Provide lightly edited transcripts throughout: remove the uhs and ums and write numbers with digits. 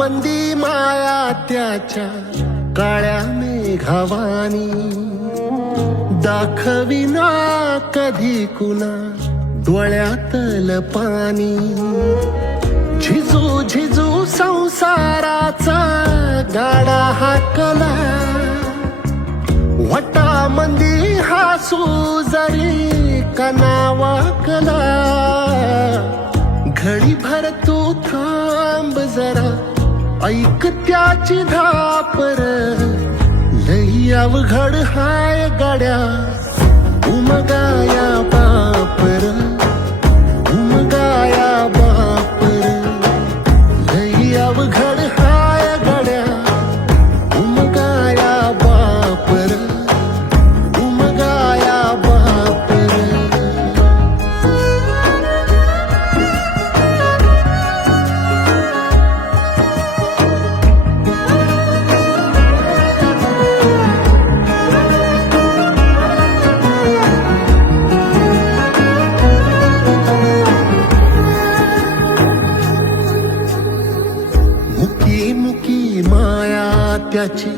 मंदी माया त्याच्या काळ्या मेघावानी, दाखविना कधी कुणा डोळ्यातल पाणी. झिजू झिजू संसाराचा गाडा हाकला, वटामंदी हासू जरी कनावाकला. घडीभर तू थांब जरा, ऐक त्याची धापर. लई अवघड हाय गड्या, उमगाया बापर, उमगाया बापर. लई अवघड हाय गड्या, उमगाया बापर, उमगाया बापर. मुकी मुकी माया त्याची,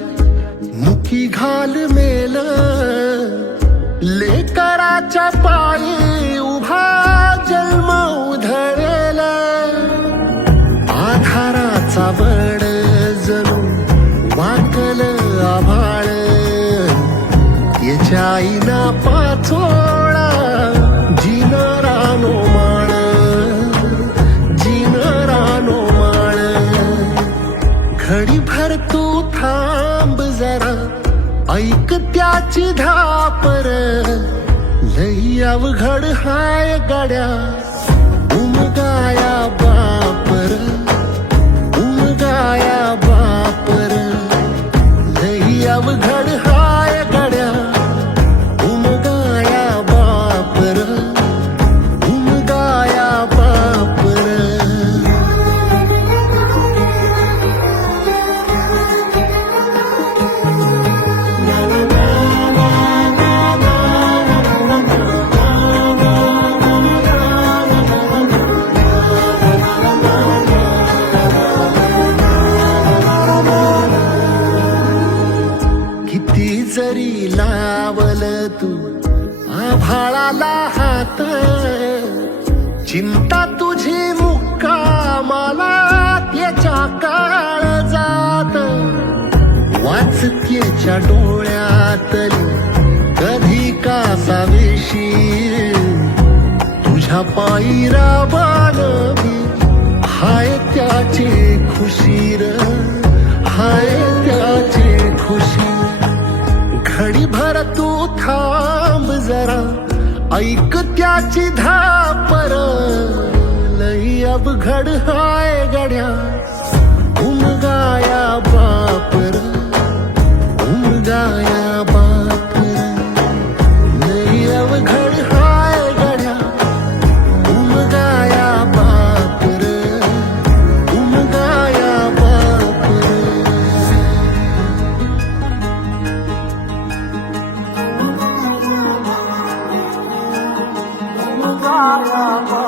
मुकी घाल मेल. लेकराच्या पायी उभा जन्म उधळेल. आधाराचा बड जणू वाकल आभाळ. याच्या आईना पाचोळा जिनरानो माळ, जिनरानो माळ. घडीभर तू थांब जरा, ऐक त्याची धापर. लई अवघड हाय गड्या, उमगाया बापर, उमगाया बापर. लई अवघड हाय गड्या, उमगाया बापर, उमगाया बापर. किती जरी लावल तू आभाळाला हात, चिंता तुझी मुक्कामाला त्याच्या काळजात. वाचतेच्या डोळ्यातली कधी कासावेशी, तुझ्या पायी राबानवी हाय त्याची खुशीर, हाय त्याची खुशी. घडीभर तू थांब जरा, ऐक त्याची धापर. लई अवघड हाय गड्या, उमगाया बापर, उमगाया बापर. लई अवघड हाय गड्या, उमगाया बापर, उमगाया बापर. उमगाया बापर.